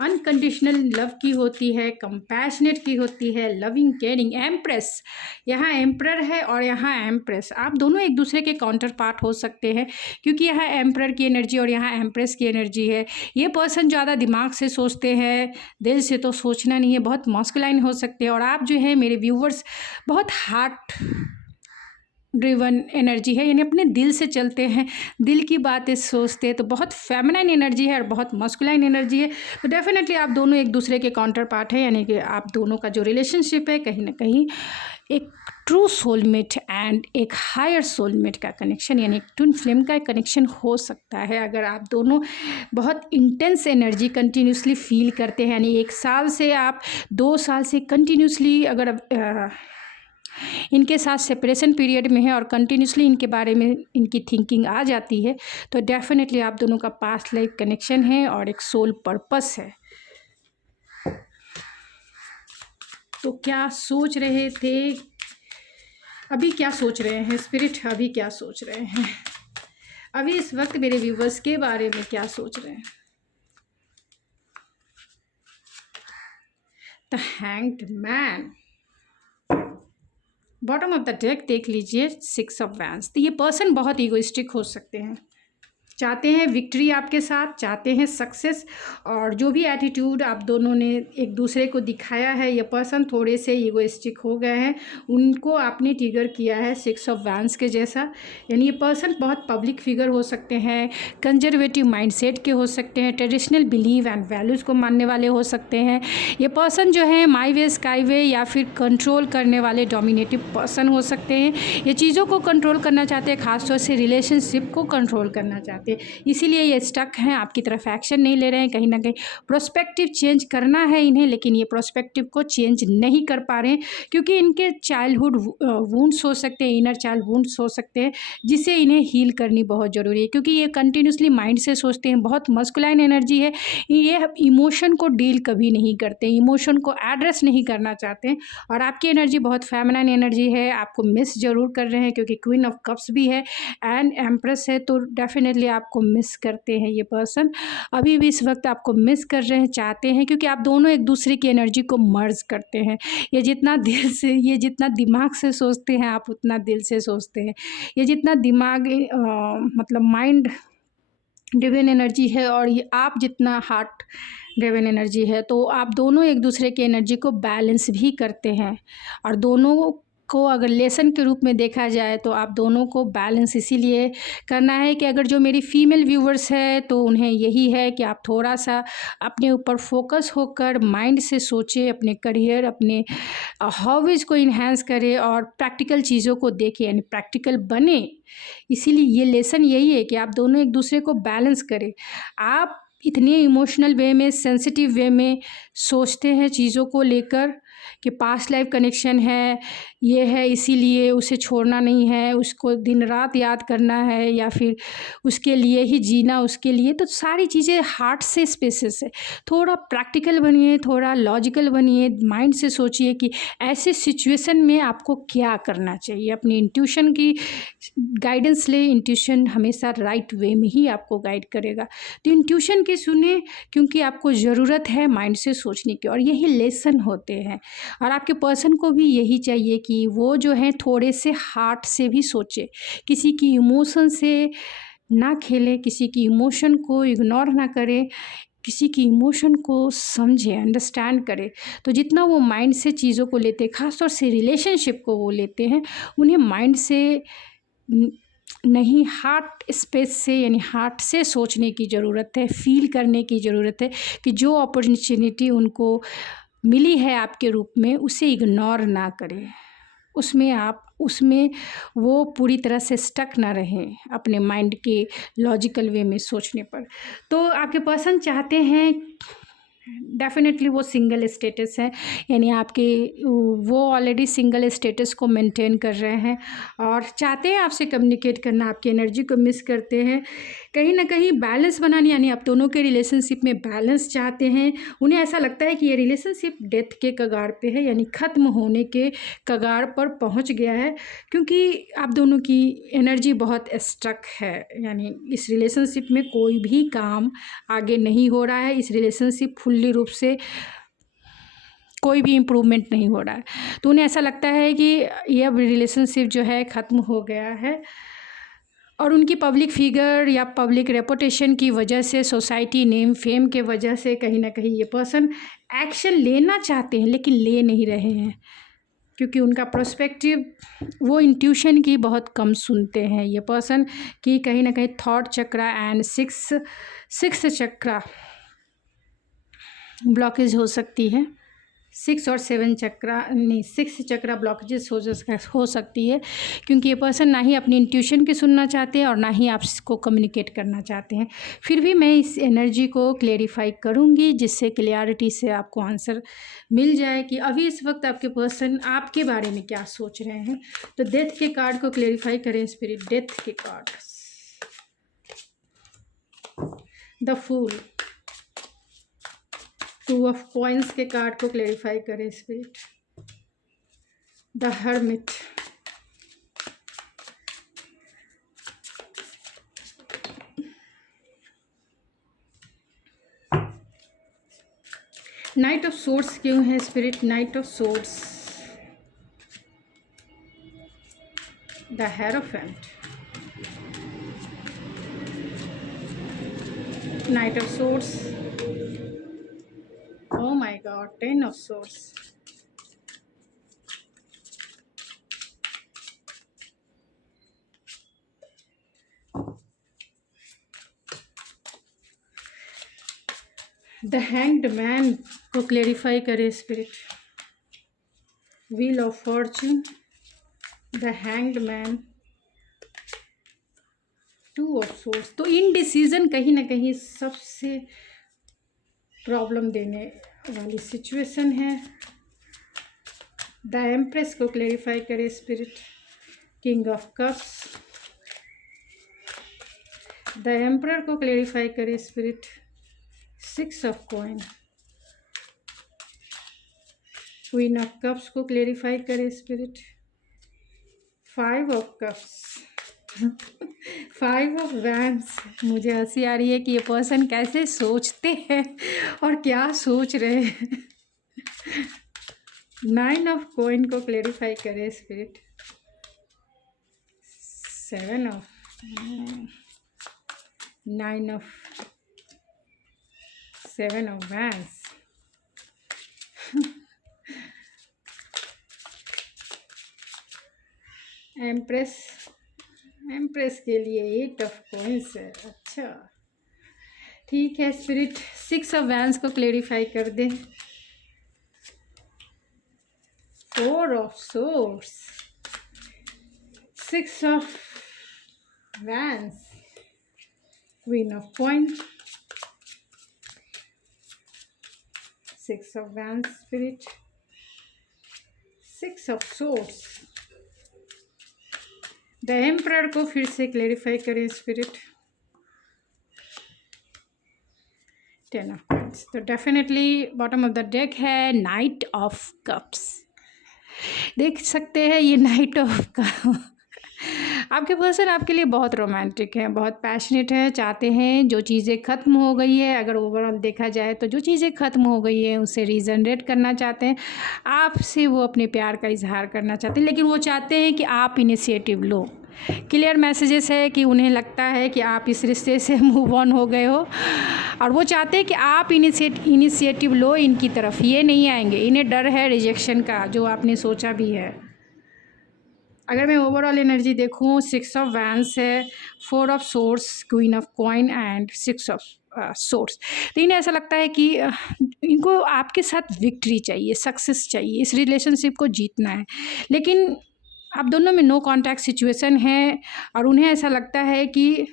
अनकंडीशनल लव की होती है, कंपैशनेट की होती है, लविंग केयरिंग। एम्प्रेस, यहाँ एम्परर है और यहाँ एम्प्रेस, आप दोनों एक दूसरे के काउंटर पार्ट हो सकते हैं, क्योंकि यहाँ एम्परर की एनर्जी और यहाँ एम्प्रेस की एनर्जी है। ये पर्सन ज़्यादा दिमाग से सोचते हैं, दिल से तो सोचना नहीं है, बहुत मस्कुलाइन हो सकते हैं। और आप जो है मेरे व्यूवर्स, बहुत हार्ट ड्रिवन एनर्जी है, यानी अपने दिल से चलते हैं, दिल की बातें सोचते हैं। तो बहुत फेमिनाइन एनर्जी है और बहुत मस्कुलाइन एनर्जी है। तो डेफिनेटली आप दोनों एक दूसरे के काउंटर पार्ट है, यानी कि आप दोनों का जो रिलेशनशिप है, कहीं ना कहीं एक ट्रू सोलमेट एंड एक हायर सोलमेट का कनेक्शन, यानी एक ट्विन फ्लेम का कनेक्शन हो सकता है। अगर आप दोनों बहुत इंटेंस एनर्जी कंटिन्यूसली फील करते हैं, यानी 1 साल से आप 2 साल से कंटिन्यूसली अगर इनके साथ सेपरेशन पीरियड में है और कंटिन्यूसली इनके बारे में इनकी थिंकिंग आ जाती है, तो डेफिनेटली आप दोनों का पास्ट लाइफ कनेक्शन है और एक सोल पर्पस है। तो क्या सोच रहे थे, अभी क्या सोच रहे हैं स्पिरिट, अभी क्या सोच रहे हैं, अभी इस वक्त मेरे व्यूवर्स के बारे में क्या सोच रहे हैं। The hanged man. Bottom of the deck देख लीजिए, 6 ऑफ वैंड्स। तो ये पर्सन बहुत ईगोइस्टिक हो सकते हैं, चाहते हैं विक्ट्री आपके साथ, चाहते हैं सक्सेस, और जो भी एटीट्यूड आप दोनों ने एक दूसरे को दिखाया है, ये पर्सन थोड़े से ईगोइस्टिक हो गए हैं, उनको आपने ट्रिगर किया है 6 ऑफ वैंड्स के जैसा। यानी ये पर्सन बहुत पब्लिक फिगर हो सकते हैं, कंजर्वेटिव माइंडसेट के हो सकते हैं, ट्रेडिशनल बिलीव एंड वैल्यूज़ को मानने वाले हो सकते हैं। ये पर्सन जो है माई वे स्काई वे या फिर कंट्रोल करने वाले डोमिनेटिव पर्सन हो सकते हैं। ये चीज़ों को कंट्रोल करना चाहते हैं, खासतौर से रिलेशनशिप को कंट्रोल करना चाहते हैं, इसीलिए ये स्टक हैं, आपकी तरफ एक्शन नहीं ले रहे हैं। कहीं ना कहीं प्रोस्पेक्टिव चेंज करना है इन्हें, लेकिन ये प्रोस्पेक्टिव को चेंज नहीं कर पा रहे हैं, क्योंकि इनके चाइल्डहुड वुंड्स हो सकते हैं, इनर चाइल्ड वुंड्स हो सकते हैं, जिसे इन्हें हील करनी बहुत ज़रूरी है, क्योंकि ये कंटिन्यूसली माइंड से सोचते हैं, बहुत मस्कुलाइन एनर्जी है, ये इमोशन को डील कभी नहीं करते, इमोशन को एड्रेस नहीं करना चाहते हैं। और आपकी एनर्जी बहुत फेमिनाइन एनर्जी है, आपको मिस ज़रूर कर रहे हैं, क्योंकि क्वीन ऑफ कप्स भी है एंड एम्प्रेस है, तो डेफिनेटली आपको मिस करते हैं ये पर्सन, अभी भी इस वक्त आपको मिस कर रहे हैं, चाहते हैं, क्योंकि आप दोनों एक दूसरे की एनर्जी को मर्ज करते हैं। ये जितना दिल से, ये जितना दिमाग से सोचते हैं, आप उतना दिल से सोचते हैं। ये जितना दिमाग मतलब माइंड ड्रिवन एनर्जी है, और ये आप जितना हार्ट ड्रिवन एनर्जी है, तो आप दोनों एक दूसरे की एनर्जी को बैलेंस भी करते हैं। और दोनों को अगर लेसन के रूप में देखा जाए, तो आप दोनों को बैलेंस इसीलिए करना है कि अगर जो मेरी फीमेल व्यूवर्स है, तो उन्हें यही है कि आप थोड़ा सा अपने ऊपर फोकस होकर माइंड से सोचें, अपने करियर, अपने हॉबीज़ को इन्हेंस करें और प्रैक्टिकल चीज़ों को देखें, यानी प्रैक्टिकल बने। इसीलिए ये लेसन यही है कि आप दोनों एक दूसरे को बैलेंस करें। आप इतने इमोशनल वे में, सेंसिटिव वे में सोचते हैं चीज़ों को लेकर कि पास्ट लाइफ कनेक्शन है, ये है, इसीलिए उसे छोड़ना नहीं है, उसको दिन रात याद करना है, या फिर उसके लिए ही जीना, उसके लिए, तो सारी चीज़ें हार्ट से स्पेसेस है। थोड़ा प्रैक्टिकल बनिए, थोड़ा लॉजिकल बनिए, माइंड से सोचिए कि ऐसे सिचुएशन में आपको क्या करना चाहिए। अपनी इंट्यूशन की गाइडेंस ले, इंट्यूशन हमेशा राइट वे में ही आपको गाइड करेगा, तो इंट्यूशन की सुने, क्योंकि आपको ज़रूरत है माइंड से सोचने की, और यही लेसन होते हैं। और आपके पर्सन को भी यही चाहिए कि वो जो है थोड़े से हार्ट से भी सोचे, किसी की इमोशन से ना खेले, किसी की इमोशन को इग्नोर ना करे, किसी की इमोशन को समझे, अंडरस्टैंड करे। तो जितना वो माइंड से चीज़ों को लेते हैं, ख़ासतौर से रिलेशनशिप को वो लेते हैं, उन्हें माइंड से नहीं, हार्ट स्पेस से, यानी हार्ट से सोचने की ज़रूरत है, फील करने की ज़रूरत है कि जो अपॉर्चुनिटी उनको मिली है आपके रूप में, उसे इग्नोर ना करें, उसमें वो पूरी तरह से स्टक ना रहें अपने माइंड के लॉजिकल वे में सोचने पर। तो आपके पर्सन चाहते हैं, डेफिनेटली वो सिंगल स्टेटस है, यानी आपके वो ऑलरेडी सिंगल स्टेटस को मेंटेन कर रहे हैं और चाहते हैं आपसे कम्युनिकेट करना, आपकी एनर्जी को मिस करते हैं, कहीं ना कहीं बैलेंस बनानी, यानी आप दोनों के रिलेशनशिप में बैलेंस चाहते हैं। उन्हें ऐसा लगता है कि ये रिलेशनशिप डेथ के कगार पे है, यानी ख़त्म होने के कगार पर पहुंच गया है, क्योंकि आप दोनों की एनर्जी बहुत स्ट्रक है, यानी इस रिलेशनशिप में कोई भी काम आगे नहीं हो रहा है, इस रिलेशनशिप फुल्ली रूप से कोई भी इम्प्रूवमेंट नहीं हो रहा है। तो उन्हें ऐसा लगता है कि ये अब रिलेशनशिप जो है ख़त्म हो गया है, और उनकी पब्लिक फिगर या पब्लिक रेपुटेशन की वजह से, सोसाइटी नेम फेम के वजह से कहीं ना कहीं ये पर्सन एक्शन लेना चाहते हैं, लेकिन ले नहीं रहे हैं, क्योंकि उनका प्रोस्पेक्टिव, वो इंट्यूशन की बहुत कम सुनते हैं ये पर्सन, कि कहीं ना कहीं thought chakra and six chakra blockage हो सकती है। 6 और 7 चक्रा नहीं, 6 चक्रा ब्लॉकेजेस हो सकती है, क्योंकि ये पर्सन ना ही अपनी इंट्यूशन की सुनना चाहते हैं और ना ही आपको कम्युनिकेट करना चाहते हैं। फिर भी मैं इस एनर्जी को क्लेरिफाई करूँगी, जिससे क्लियरिटी से आपको आंसर मिल जाए कि अभी इस वक्त आपके पर्सन आपके बारे में क्या सोच रहे हैं। तो डेथ के कार्ड को क्लेरिफाई करें स्पिरिट, डेथ के card, the fool, 2 of coins के कार्ड को क्लेरिफाई करें spirit, the hermit, knight of swords क्यों है spirit? Knight of swords, the hierophant, knight of swords, oh my god, 10 of swords, the hanged man को clarify करे spirit, wheel of fortune, the hanged man, 2 of swords. तो indecision कहीं ना कहीं सबसे problem देने वाली सिचुएशन है। द एम्प्रेस को क्लेरिफाई करे spirit, king of cups, the emperor को क्लेरिफाई करे spirit, 6 of coin, queen of cups को क्लेरिफाई करे spirit, 5 of cups, 5 of wands. मुझे हंसी आ रही है कि ये पर्सन कैसे सोचते हैं और क्या सोच रहे हैं। 9 ऑफ कॉइन को क्लेरिफाई करे spirit, 7 of 9 of 7 of wands, empress के लिए 8 ऑफ कॉइंस है। अच्छा ठीक है स्पिरिट, 6 ऑफ वैंड्स को क्लेरिफाई कर दे, 4 of swords, 6 of wands, queen of coin, 6 of wands spirit, 6 of swords, the emperor को फिर से क्लेरिफाई करें स्पिरिट, 10 ऑफ कप्स। तो definitely bottom of the deck है नाइट ऑफ कप्स। देख सकते हैं ये नाइट ऑफ कप, आपके पर्सन आपके लिए बहुत रोमांटिक है, बहुत पैशनेट है, चाहते हैं जो चीज़ें ख़त्म हो गई है, अगर ओवरऑल देखा जाए तो जो चीज़ें ख़त्म हो गई है उसे रीजनरेट करना चाहते हैं, आपसे वो अपने प्यार का इजहार करना चाहते हैं, लेकिन वो चाहते हैं कि आप इनिशिएटिव लो। क्लियर मैसेजेस है कि उन्हें लगता है कि आप इस रिश्ते से मूव ऑन हो गए हो और वो चाहते हैं कि आप इनिशिएटिव लो इनकी तरफ, ये नहीं आएंगे, इन्हें डर है रिजेक्शन का जो आपने सोचा भी है। अगर मैं ओवरऑल एनर्जी देखूं, 6 ऑफ वैंड्स है, 4 of swords, queen of coin and 6 of swords. तो इन्हें ऐसा लगता है कि इनको आपके साथ विक्ट्री चाहिए, सक्सेस चाहिए, इस रिलेशनशिप को जीतना है, लेकिन आप दोनों में नो कॉन्टैक्ट सिचुएशन है और उन्हें ऐसा लगता है कि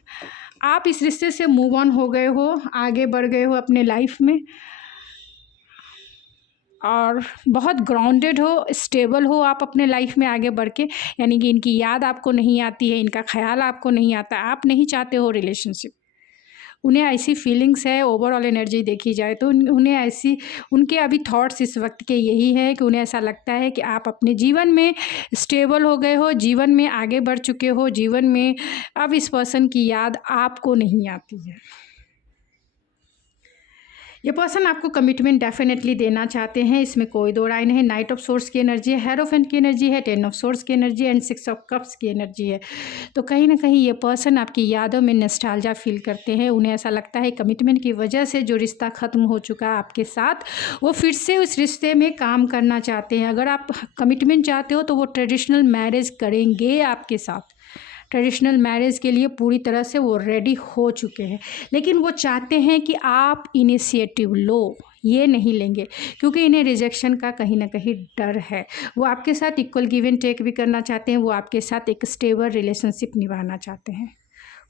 आप इस रिश्ते से मूव ऑन हो गए हो, आगे बढ़ गए हो अपने लाइफ में और बहुत ग्राउंडेड हो, स्टेबल हो आप अपने लाइफ में आगे बढ़ के, यानी कि इनकी याद आपको नहीं आती है, इनका ख्याल आपको नहीं आता, आप नहीं चाहते हो रिलेशनशिप। उन्हें ऐसी फीलिंग्स है, ओवरऑल एनर्जी देखी जाए तो उन्हें ऐसी, उनके अभी थॉट्स इस वक्त के यही है कि उन्हें ऐसा लगता है कि आप अपने जीवन में स्टेबल हो गए हो, जीवन में आगे बढ़ चुके हो, जीवन में अब इस पर्सन की याद आपको नहीं आती है। ये पर्सन आपको कमिटमेंट डेफिनेटली देना चाहते हैं, इसमें कोई दो राय नहीं। नाइट ऑफ सोर्स की एनर्जी है, हेरोफेंट की एनर्जी है, 10 ऑफ सोर्स की एनर्जी एंड 6 ऑफ कप्स की एनर्जी है। तो कहीं ना कहीं ये पर्सन आपकी यादों में नॉस्टैल्जिया फील करते हैं, उन्हें ऐसा लगता है कमिटमेंट की वजह से जो रिश्ता ख़त्म हो चुका है आपके साथ, वो फिर से उस रिश्ते में काम करना चाहते हैं। अगर आप कमिटमेंट चाहते हो तो वो ट्रेडिशनल मैरिज करेंगे आपके साथ, ट्रेडिशनल मैरिज के लिए पूरी तरह से वो रेडी हो चुके हैं, लेकिन वो चाहते हैं कि आप इनिशिएटिव लो, ये नहीं लेंगे क्योंकि इन्हें रिजेक्शन का कहीं ना कहीं डर है। वो आपके साथ इक्वल गिव एंड टेक भी करना चाहते हैं, वो आपके साथ एक स्टेबल रिलेशनशिप निभाना चाहते हैं।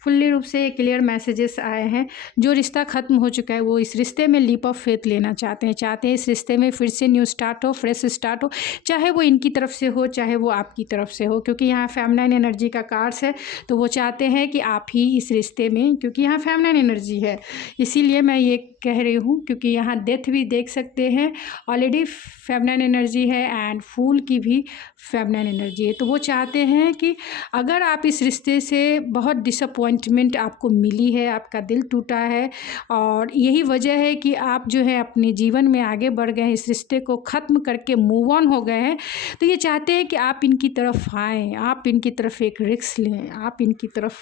फुल्ली रूप से क्लियर मैसेजेस आए हैं, जो रिश्ता ख़त्म हो चुका है वो इस रिश्ते में लीप ऑफ फेथ लेना चाहते हैं इस रिश्ते में फिर से न्यू स्टार्ट हो, फ्रेश स्टार्ट हो, चाहे वो इनकी तरफ से हो चाहे वो आपकी तरफ से हो, क्योंकि यहाँ फेमिनाइन एनर्जी का कार्ड्स है, तो वो चाहते हैं कि आप ही इस रिश्ते में, क्योंकि यहाँ फेमिनाइन एनर्जी है, इसीलिए मैं ये कह रही हूँ, क्योंकि यहाँ डेथ भी देख सकते हैं, ऑलरेडी फेमिनाइन एनर्जी है एंड फूल की भी फेमिनाइन एनर्जी है। तो वो चाहते हैं कि अगर आप इस रिश्ते से बहुत डिसअपॉइंट डिसअपॉइंटमेंट आपको मिली है, आपका दिल टूटा है और यही वजह है कि आप जो है अपने जीवन में आगे बढ़ गए हैं, इस रिश्ते को ख़त्म करके मूव ऑन हो गए हैं। तो ये चाहते हैं कि आप इनकी तरफ आएँ, आप इनकी तरफ एक रिस्क लें, आप इनकी तरफ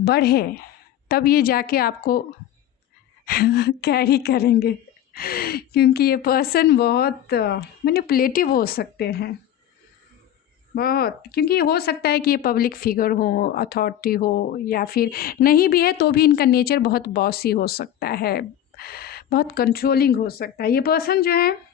बढ़ें, तब ये जाके आपको कैरी करेंगे। क्योंकि ये पर्सन बहुत मैनिपुलेटिव हो सकते हैं, बहुत। क्योंकि हो सकता है कि ये पब्लिक फिगर हो, अथॉरिटी हो, या फिर नहीं भी है तो भी इनका नेचर बहुत बॉसी हो सकता है, बहुत कंट्रोलिंग हो सकता है। ये पर्सन जो है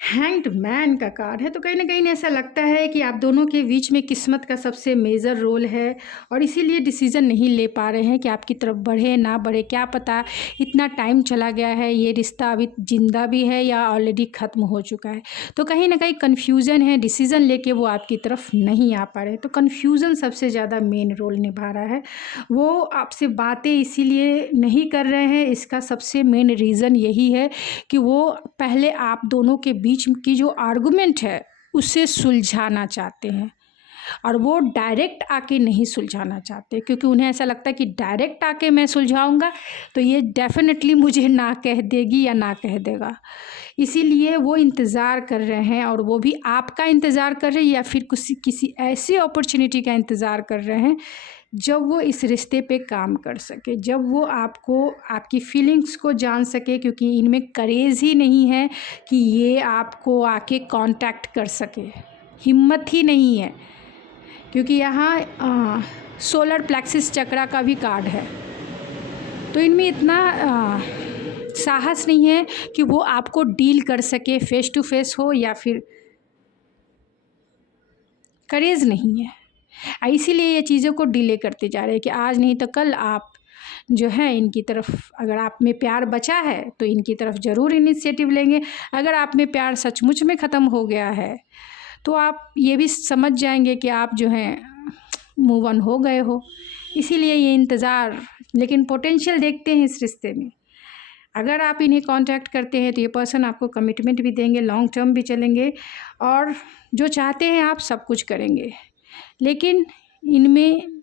हैंग्ड मैन का कार्ड है, तो कहीं ना कहीं ऐसा लगता है कि आप दोनों के बीच में किस्मत का सबसे मेजर रोल है और इसीलिए डिसीज़न नहीं ले पा रहे हैं कि आपकी तरफ बढ़े ना बढ़े। क्या पता इतना टाइम चला गया है, ये रिश्ता अभी जिंदा भी है या ऑलरेडी ख़त्म हो चुका है। तो कहीं ना कहीं कन्फ्यूज़न है, डिसीज़न लेके वो आपकी तरफ नहीं आ पा रहे। तो कन्फ्यूज़न सबसे ज़्यादा मेन रोल निभा रहा है। वो आपसे बातें इसीलिए नहीं कर रहे हैं, इसका सबसे मेन रीज़न यही है कि वो पहले आप दोनों के बीच की जो आर्गुमेंट है उसे सुलझाना चाहते हैं और वो डायरेक्ट आके नहीं सुलझाना चाहते, क्योंकि उन्हें ऐसा लगता है कि डायरेक्ट आके मैं सुलझाऊंगा तो ये डेफिनेटली मुझे ना कह देगी या ना कह देगा। इसीलिए वो इंतज़ार कर रहे हैं और वो भी आपका इंतज़ार कर रहे हैं या फिर किसी ऐसी अपॉर्चुनिटी का इंतज़ार कर रहे हैं जब वो इस रिश्ते पे काम कर सके, जब वो आपको आपकी फीलिंग्स को जान सके, क्योंकि इनमें करेज ही नहीं है कि ये आपको आके कांटेक्ट कर सके, हिम्मत ही नहीं है। क्योंकि यहाँ सोलर प्लेक्सिस चक्रा का भी कार्ड है, तो इनमें इतना साहस नहीं है कि वो आपको डील कर सके, फेस टू फेस हो या फिर करेज नहीं है। इसीलिए ये चीज़ों को डिले करते जा रहे हैं कि आज नहीं तो कल आप जो है इनकी तरफ, अगर आप में प्यार बचा है तो इनकी तरफ ज़रूर इनिशिएटिव लेंगे। अगर आप में प्यार सचमुच में ख़त्म हो गया है तो आप ये भी समझ जाएंगे कि आप जो हैं मूव ऑन हो गए हो। इसीलिए ये इंतज़ार, लेकिन पोटेंशियल देखते हैं इस रिश्ते में। अगर आप इन्हें कांटेक्ट करते हैं तो ये पर्सन आपको कमिटमेंट भी देंगे, लॉन्ग टर्म भी चलेंगे और जो चाहते हैं आप सब कुछ करेंगे। लेकिन इनमें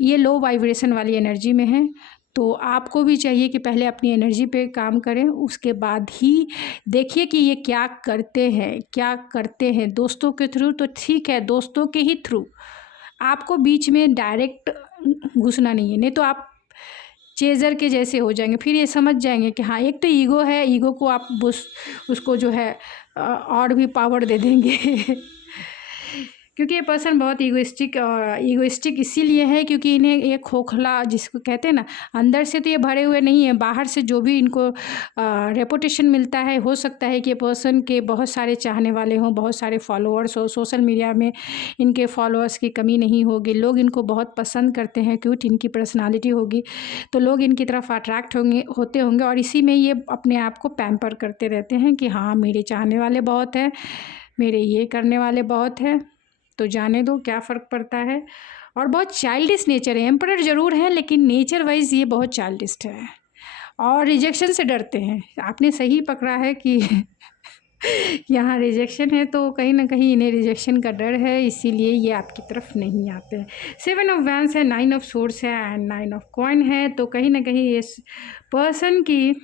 ये लो वाइब्रेशन वाली एनर्जी में है, तो आपको भी चाहिए कि पहले अपनी एनर्जी पे काम करें, उसके बाद ही देखिए कि ये क्या करते हैं, क्या करते हैं। दोस्तों के थ्रू तो ठीक है, दोस्तों के ही थ्रू, आपको बीच में डायरेक्ट घुसना नहीं है, नहीं तो आप चेज़र के जैसे हो जाएंगे। फिर ये समझ जाएंगे कि हाँ, एक तो ईगो है, ईगो को आप उसको जो है और भी पावर दे देंगे क्योंकि ये पर्सन बहुत ईगोइस्टिक इसीलिए है क्योंकि इन्हें एक खोखला, जिसको कहते हैं ना, अंदर से तो ये भरे हुए नहीं है, बाहर से जो भी इनको रेपुटेशन मिलता है, हो सकता है कि ये पर्सन के बहुत सारे चाहने वाले हों, बहुत सारे फॉलोअर्स हो, सोशल मीडिया में इनके फॉलोअर्स की कमी नहीं होगी, लोग इनको बहुत पसंद करते हैं, क्यूट इनकी पर्सनालिटी होगी, तो लोग इनकी तरफ अट्रैक्ट होते होंगे और इसी में ये अपने आप को पैम्पर करते रहते हैं कि हाँ, मेरे चाहने वाले बहुत हैं, मेरे ये करने वाले बहुत हैं, तो जाने दो, क्या फ़र्क पड़ता है। और बहुत चाइल्डिश नेचर है, एम्परर ज़रूर है लेकिन नेचर वाइज ये बहुत चाइल्डिश है और रिजेक्शन से डरते हैं। आपने सही पकड़ा है कि यहाँ रिजेक्शन है, तो कहीं ना कहीं इन्हें रिजेक्शन का डर है, इसीलिए ये आपकी तरफ नहीं आते हैं। 7 ऑफ वैंस है, 9 ऑफ सोर्ड्स है एंड 9 ऑफ कॉइन है, तो कहीं ना कहीं इस पर्सन की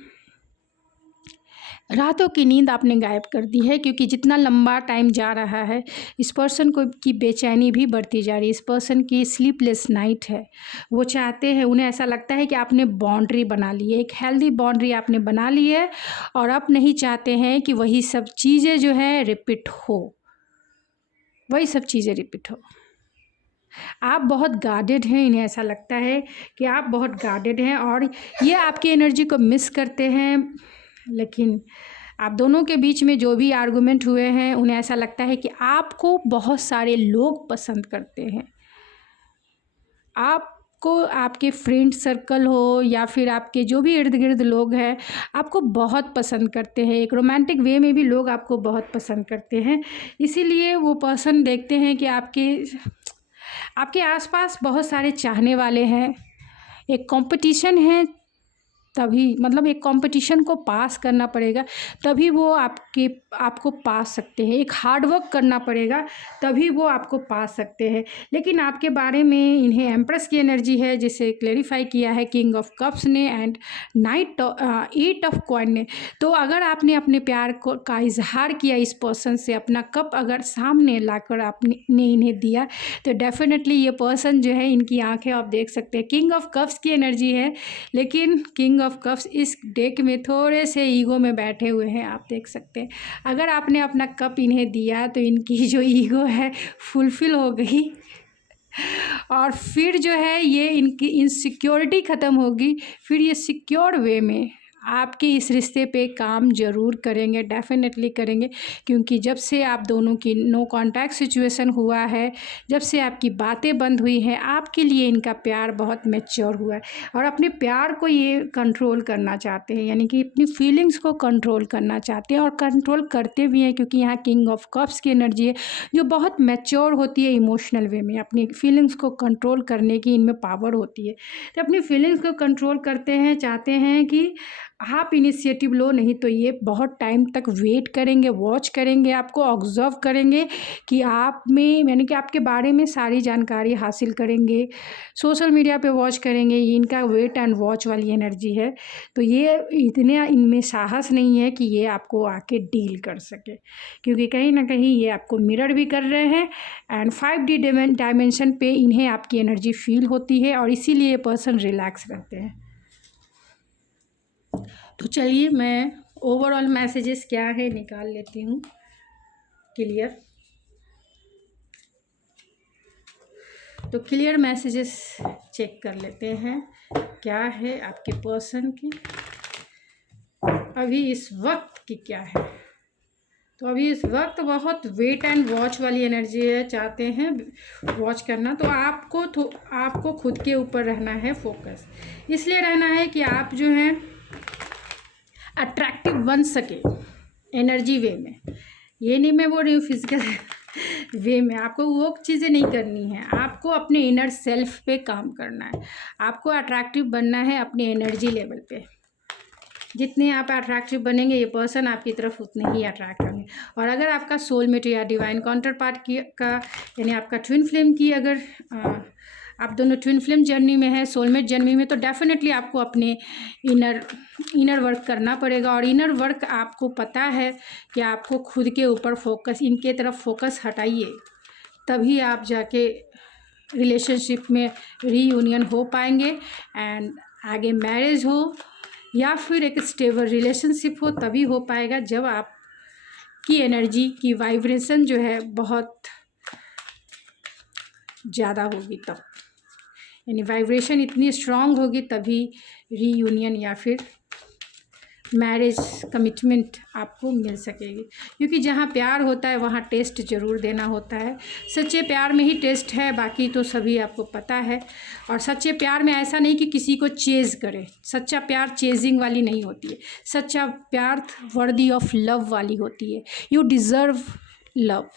रातों की नींद आपने गायब कर दी है, क्योंकि जितना लंबा टाइम जा रहा है इस पर्सन को की बेचैनी भी बढ़ती जा रही है। इस पर्सन की स्लीपलेस नाइट है, वो चाहते हैं, उन्हें ऐसा लगता है कि आपने बाउंड्री बना ली है, एक हेल्दी बाउंड्री आपने बना ली है और अब नहीं चाहते हैं कि वही सब चीज़ें जो है रिपीट हो, वही सब चीज़ें रिपीट हो। आप बहुत गार्डेड हैं, इन्हें ऐसा लगता है कि आप बहुत गार्डेड हैं और ये आपकी एनर्जी को मिस करते हैं। लेकिन आप दोनों के बीच में जो भी आर्गुमेंट हुए हैं, उन्हें ऐसा लगता है कि आपको बहुत सारे लोग पसंद करते हैं, आपको, आपके फ्रेंड सर्कल हो या फिर आपके जो भी इर्द गिर्द लोग हैं, आपको बहुत पसंद करते हैं। एक रोमांटिक वे में भी लोग आपको बहुत पसंद करते हैं, इसीलिए वो पर्सन देखते हैं कि आपके आसपास बहुत सारे चाहने वाले हैं, एक कंपटीशन है तभी मतलब एक कंपटीशन को पास करना पड़ेगा, तभी वो आपको पा सकते हैं। एक हार्ड वर्क करना पड़ेगा, तभी वो आपको पा सकते हैं। लेकिन आपके बारे में इन्हें एम्प्रेस की एनर्जी है, जिसे क्लेरिफाई किया है किंग ऑफ कप्स ने एंड एट ऑफ कॉइन ने। तो अगर आपने अपने प्यार का इजहार किया इस पर्सन से, अपना कप अगर सामने लाकर आपने इन्हें दिया, तो डेफिनेटली ये पर्सन जो है, इनकी आंखें आप देख सकते हैं, किंग ऑफ कप्स की एनर्जी है, लेकिन किंग ऑफ कप्स इस डेक में थोड़े से ईगो में बैठे हुए हैं, आप देख सकते हैं। अगर आपने अपना कप इन्हें दिया तो इनकी जो ईगो है फुलफिल हो गई, और फिर जो है ये इनकी इनसिक्योरिटी ख़त्म होगी, फिर ये सिक्योर वे में आपके इस रिश्ते पे काम ज़रूर करेंगे, डेफिनेटली करेंगे। क्योंकि जब से आप दोनों की नो कांटेक्ट सिचुएशन हुआ है, जब से आपकी बातें बंद हुई हैं, आपके लिए इनका प्यार बहुत मैच्योर हुआ है, और अपने प्यार को ये कंट्रोल करना चाहते हैं, यानी कि अपनी फीलिंग्स को कंट्रोल करना चाहते हैं, और कंट्रोल करते भी हैं। क्योंकि यहाँ किंग ऑफ कप्स की एनर्जी है जो बहुत मैच्योर होती है इमोशनल वे में, अपनी फीलिंग्स को कंट्रोल करने की इनमें पावर होती है। तो अपनी फीलिंग्स को कंट्रोल करते हैं, चाहते हैं कि आप इनिशिएटिव लो, नहीं तो ये बहुत टाइम तक वेट करेंगे, वॉच करेंगे, आपको ऑब्जर्व करेंगे कि आप में, यानी कि आपके बारे में सारी जानकारी हासिल करेंगे, सोशल मीडिया पे वॉच करेंगे। ये इनका वेट एंड वॉच वाली एनर्जी है। तो ये इतने इनमें साहस नहीं है कि ये आपको आके डील कर सके, क्योंकि कहीं ना कहीं ये आपको मिरर भी कर रहे हैं, एंड 5D डायमेंशन पे इन्हें आपकी एनर्जी फील होती है, और इसीलिए ये पर्सन रिलैक्स रहते हैं। तो चलिए मैं ओवरऑल मैसेजेस क्या है निकाल लेती हूँ क्लियर। तो क्लियर मैसेजेस चेक कर लेते हैं क्या है आपके पर्सन की अभी इस वक्त की क्या है। तो अभी इस वक्त बहुत वेट एंड वॉच वाली एनर्जी है, चाहते हैं वॉच करना। तो आपको खुद के ऊपर रहना है फोकस, इसलिए रहना है कि आप जो हैं अट्रैक्टिव बन सके एनर्जी वे में। ये नहीं मैं बोल रही हूँ फिजिकल वे में, आपको वो चीज़ें नहीं करनी है, आपको अपने इनर सेल्फ पे काम करना है, आपको अट्रैक्टिव बनना है अपने एनर्जी लेवल पे। जितने आप अट्रैक्टिव बनेंगे, ये पर्सन आपकी तरफ उतने ही अट्रैक्ट होंगे। और अगर आपका सोलमेट या डिवाइन काउंटर पार्ट का, यानी आपका ट्विन फ्लेम की, अगर आप दोनों ट्विन फ्लेम जर्नी में है, सोलमेट जर्नी में, तो डेफिनेटली आपको अपने इनर वर्क करना पड़ेगा। और इनर वर्क आपको पता है कि आपको खुद के ऊपर फोकस, इनके तरफ फोकस हटाइए, तभी आप जाके रिलेशनशिप में रीयूनियन हो पाएंगे, एंड आगे मैरिज हो या फिर एक स्टेबल रिलेशनशिप हो, तभी हो पाएगा जब आपकी एनर्जी की वाइब्रेशन जो है बहुत ज़्यादा होगी, तब यानी वाइब्रेशन इतनी स्ट्रांग होगी, तभी रीयूनियन या फिर मैरिज कमिटमेंट आपको मिल सकेगी। क्योंकि जहाँ प्यार होता है वहाँ टेस्ट ज़रूर देना होता है। सच्चे प्यार में ही टेस्ट है, बाकी तो सभी आपको पता है। और सच्चे प्यार में ऐसा नहीं कि किसी को चेज़ करे, सच्चा प्यार चेजिंग वाली नहीं होती है, सच्चा प्यार वर्दी ऑफ लव वाली होती है। You deserve love,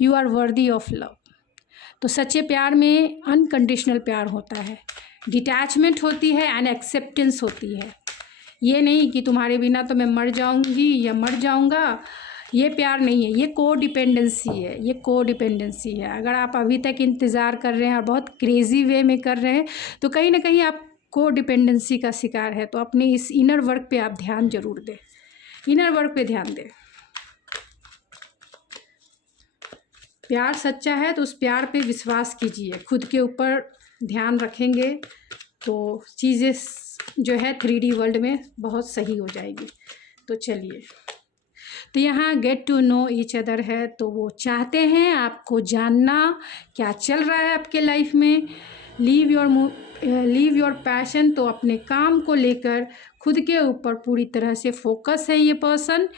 you are worthy of love. तो सच्चे प्यार में अनकंडीशनल प्यार होता है, डिटैचमेंट होती है एंड एक्सेप्टेंस होती है। ये नहीं कि तुम्हारे बिना तो मैं मर जाऊंगी या मर जाऊंगा, ये प्यार नहीं है, ये को डिपेंडेंसी है, ये को डिपेंडेंसी है। अगर आप अभी तक इंतज़ार कर रहे हैं और बहुत क्रेज़ी वे में कर रहे हैं, तो कहीं ना कहीं आप को डिपेंडेंसी का शिकार है। तो अपने इस इनर वर्क पे आप ध्यान जरूर दें, इनर वर्क पे ध्यान दें। प्यार सच्चा है तो उस प्यार पे विश्वास कीजिए, खुद के ऊपर ध्यान रखेंगे तो चीज़ें जो है 3D वर्ल्ड में बहुत सही हो जाएगी। तो चलिए, तो यहाँ get to know each other है, तो वो चाहते हैं आपको जानना क्या चल रहा है आपके लाइफ में। लीव योर पैशन, तो अपने काम को लेकर खुद के ऊपर पूरी तरह से फोकस है ये पर्सन।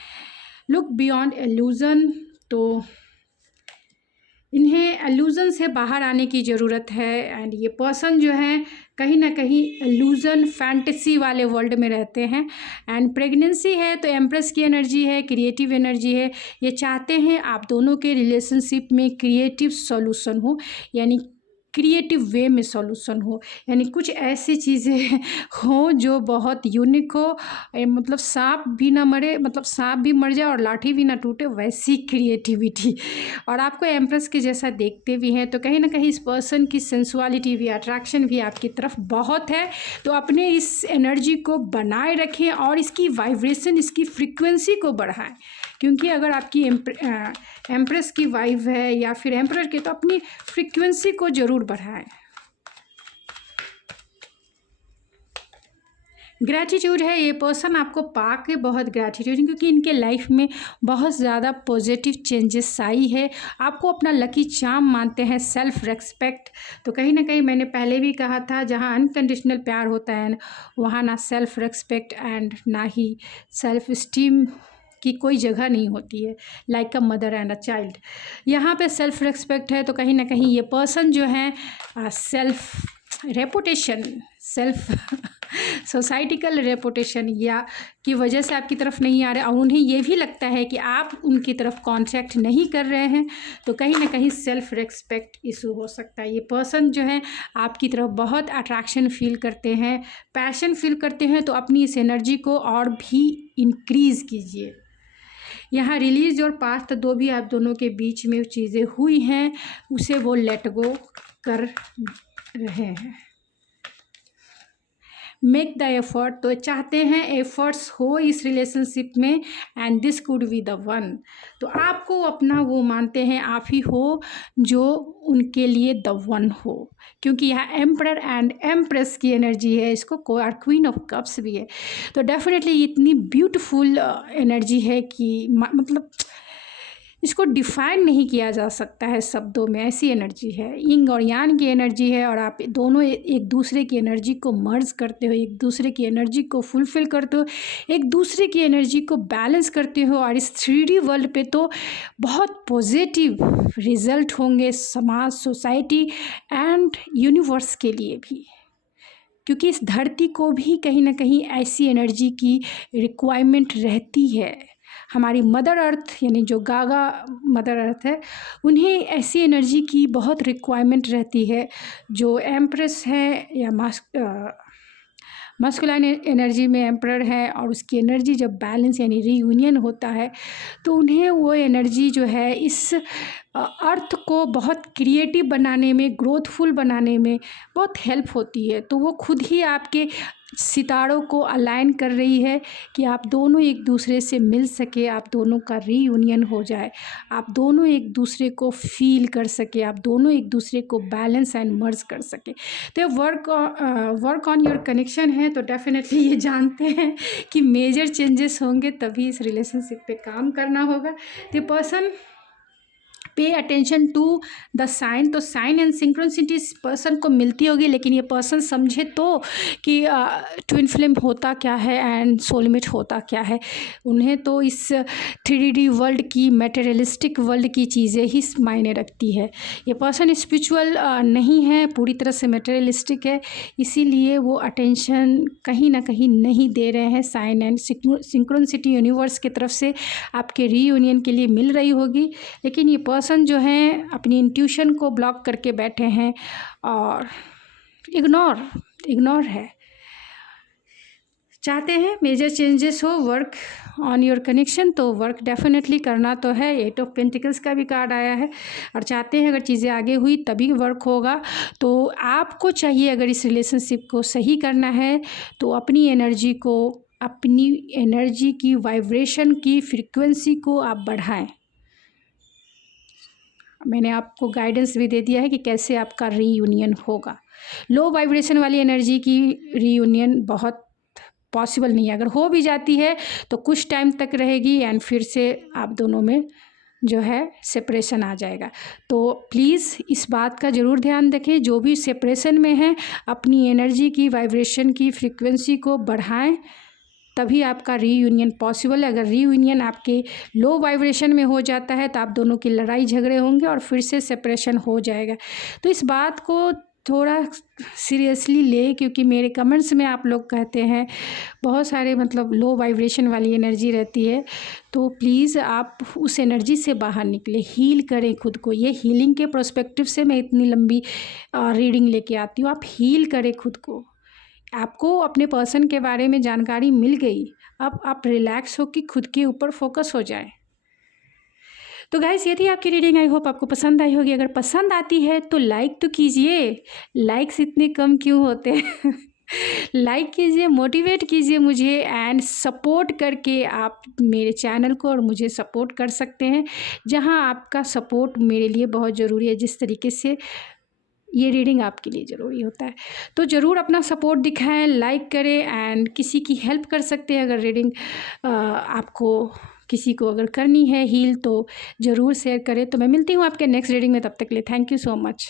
लुक बियॉन्ड एल्यूज़न, तो इन्हें एल्यूज़न से बाहर आने की ज़रूरत है। एंड ये पर्सन जो है कहीं ना कहीं एल्यूज़न फैंटेसी वाले वर्ल्ड में रहते हैं। एंड प्रेगनेंसी है तो एम्प्रेस की एनर्जी है, क्रिएटिव एनर्जी है। ये चाहते हैं आप दोनों के रिलेशनशिप में क्रिएटिव सॉल्यूशन हो, यानी क्रिएटिव वे में सॉल्यूशन हो, यानी कुछ ऐसी चीज़ें हों जो बहुत यूनिक हो, मतलब सांप भी ना मरे, मतलब सांप भी मर जाए और लाठी भी ना टूटे, वैसी क्रिएटिविटी। और आपको एम्प्रेस के जैसा देखते भी हैं तो कहीं ना कहीं इस पर्सन की सेंसुअलिटी भी, अट्रैक्शन भी आपकी तरफ बहुत है। तो अपने इस एनर्जी को बनाए रखें और इसकी वाइब्रेशन, इसकी फ्रिक्वेंसी को बढ़ाएं, क्योंकि अगर आपकी एम्प्रेस की वाइब है या फिर एम्परर की, तो अपनी फ्रिक्वेंसी को ज़रूर बढ़ाएं। ग्रैटिट्यूड है, ये पर्सन आपको पा के बहुत ग्रैटिट्यूड, क्योंकि इनके लाइफ में बहुत ज़्यादा पॉजिटिव चेंजेस आई है। आपको अपना लकी चार्म मानते हैं, सेल्फ रेस्पेक्ट। तो कहीं ना कहीं मैंने पहले भी कहा था, जहाँ अनकंडीशनल प्यार होता है वहाँ ना सेल्फ रेस्पेक्ट एंड ना ही सेल्फ स्टीम की कोई जगह नहीं होती है, like a mother and a child. यहाँ पे सेल्फ रेस्पेक्ट है, तो कहीं ना कहीं ये पर्सन जो है self reputation, self societal reputation या की वजह से आपकी तरफ नहीं आ रहे, और उन्हें ये भी लगता है कि आप उनकी तरफ कॉन्टैक्ट नहीं कर रहे हैं, तो कहीं ना कहीं सेल्फ रेस्पेक्ट इशू हो सकता है। ये पर्सन जो है आपकी तरफ बहुत अट्रैक्शन फील करते हैं, पैशन फील करते हैं, तो अपनी इस एनर्जी को और भी इंक्रीज़ कीजिए। यहाँ रिलीज और पास्ट, दो भी आप दोनों के बीच में चीज़ें हुई हैं, उसे वो लेट गो कर रहे हैं। मेक द एफर्ट, तो चाहते हैं एफर्ट्स हो इस रिलेशनशिप में, and this could be the one. तो आपको अपना वो मानते हैं आप ही हो जो उनके लिए द वन हो, क्योंकि यहाँ एम्परर एंड एम्प्रेस की एनर्जी है, इसको और क्वीन ऑफ कप्स भी है। तो डेफिनेटली इतनी ब्यूटीफुल एनर्जी है कि मतलब इसको डिफाइन नहीं किया जा सकता है शब्दों में, ऐसी एनर्जी है। यिंग और यान की एनर्जी है, और आप दोनों एक दूसरे की एनर्जी को मर्ज करते हो, एक दूसरे की एनर्जी को फुलफिल करते हो, एक दूसरे की एनर्जी को बैलेंस करते हो। और इस 3D वर्ल्ड पे तो बहुत पॉजिटिव रिजल्ट होंगे समाज, सोसाइटी एंड यूनिवर्स के लिए भी, क्योंकि इस धरती को भी कहीं ना कहीं ऐसी एनर्जी की रिक्वायरमेंट रहती है। हमारी मदर अर्थ, यानी जो गागा मदर अर्थ है, उन्हें ऐसी एनर्जी की बहुत रिक्वायरमेंट रहती है। जो एम्प्रेस है या मस्कुलाइन एनर्जी में एम्परर है, और उसकी एनर्जी जब बैलेंस यानी रीयूनियन होता है, तो उन्हें वो एनर्जी जो है इस अर्थ को बहुत क्रिएटिव बनाने में, ग्रोथफुल बनाने में बहुत हेल्प होती है। तो वो खुद ही आपके सितारों को अलाइन कर रही है कि आप दोनों एक दूसरे से मिल सके, आप दोनों का रीयूनियन हो जाए, आप दोनों एक दूसरे को फील कर सके, आप दोनों एक दूसरे को बैलेंस एंड मर्ज कर सके। तो वर्क ऑन योर कनेक्शन है, तो डेफिनेटली ये जानते हैं कि मेजर चेंजेस होंगे, तभी इस रिलेशनशिप पे काम करना होगा। तो पर्सन पे अटेंशन टू द साइन, तो साइन एंड सिंक्रोनिसिटी इस पर्सन को मिलती होगी, लेकिन ये पर्सन समझे तो कि ट्विन फ्लेम होता क्या है एंड सोलमेट होता क्या है। उन्हें तो इस 3D वर्ल्ड की, मटेरियलिस्टिक वर्ल्ड की चीज़ें ही मायने रखती है। ये पर्सन स्पिरिचुअल नहीं है, पूरी तरह से मटेरियलिस्टिक है, इसीलिए वो अटेंशन कहीं ना कहीं नहीं दे रहे हैं। साइन एंड सिंक्रोनिसिटी यूनिवर्स की तरफ से आपके रीयूनियन के लिए मिल रही होगी, लेकिन ये पर्सन जो हैं अपनी इंट्यूशन को ब्लॉक करके बैठे हैं और इग्नोर है। चाहते हैं मेजर चेंजेस हो, वर्क ऑन योर कनेक्शन, तो वर्क डेफिनेटली करना तो है। 8 ऑफ पेंटिकल्स का भी कार्ड आया है, और चाहते हैं अगर चीज़ें आगे हुई तभी वर्क होगा। तो आपको चाहिए, अगर इस रिलेशनशिप को सही करना है, तो अपनी एनर्जी की वाइब्रेशन की फ्रीक्वेंसी को आप बढ़ाएं। मैंने आपको गाइडेंस भी दे दिया है कि कैसे आपका रीयूनियन होगा। लो वाइब्रेशन वाली एनर्जी की रीयूनियन बहुत पॉसिबल नहीं है, अगर हो भी जाती है तो कुछ टाइम तक रहेगी, एंड फिर से आप दोनों में जो है सेपरेशन आ जाएगा। तो प्लीज़ इस बात का ज़रूर ध्यान रखें, जो भी सेपरेशन में है अपनी एनर्जी की वाइब्रेशन की फ्रीक्वेंसी को बढ़ाएं, तभी आपका रीयूनियन पॉसिबल है। अगर रीयूनियन आपके लो वाइब्रेशन में हो जाता है तो आप दोनों की लड़ाई झगड़े होंगे और फिर से सेपरेशन हो जाएगा। तो इस बात को थोड़ा सीरियसली ले, क्योंकि मेरे कमेंट्स में आप लोग कहते हैं बहुत सारे मतलब लो वाइब्रेशन वाली एनर्जी रहती है, तो प्लीज़ आप उस एनर्जी से बाहर निकले, हील करें खुद को। ये हीलिंग के पर्सपेक्टिव से मैं इतनी लंबी रीडिंग लेके आती हूँ। आप हील करें खुद को। आपको अपने पर्सन के बारे में जानकारी मिल गई, अब आप रिलैक्स हो कि खुद के ऊपर फोकस हो जाए। तो गाइस, ये थी आपकी रीडिंग। आई होप आपको पसंद आई होगी। अगर पसंद आती है तो लाइक तो कीजिए। लाइक्स इतने कम क्यों होते हैं? लाइक कीजिए, मोटिवेट कीजिए मुझे, एंड सपोर्ट करके आप मेरे चैनल को और मुझे सपोर्ट कर सकते हैं, जहां आपका सपोर्ट मेरे लिए बहुत ज़रूरी है। जिस तरीके से ये रीडिंग आपके लिए ज़रूरी होता है, तो ज़रूर अपना सपोर्ट दिखाएं, लाइक करें, एंड किसी की हेल्प कर सकते हैं। अगर रीडिंग आपको किसी को अगर करनी है हील, तो ज़रूर शेयर करें। तो मैं मिलती हूँ आपके नेक्स्ट रीडिंग में, तब तक के लिए थैंक यू सो मच।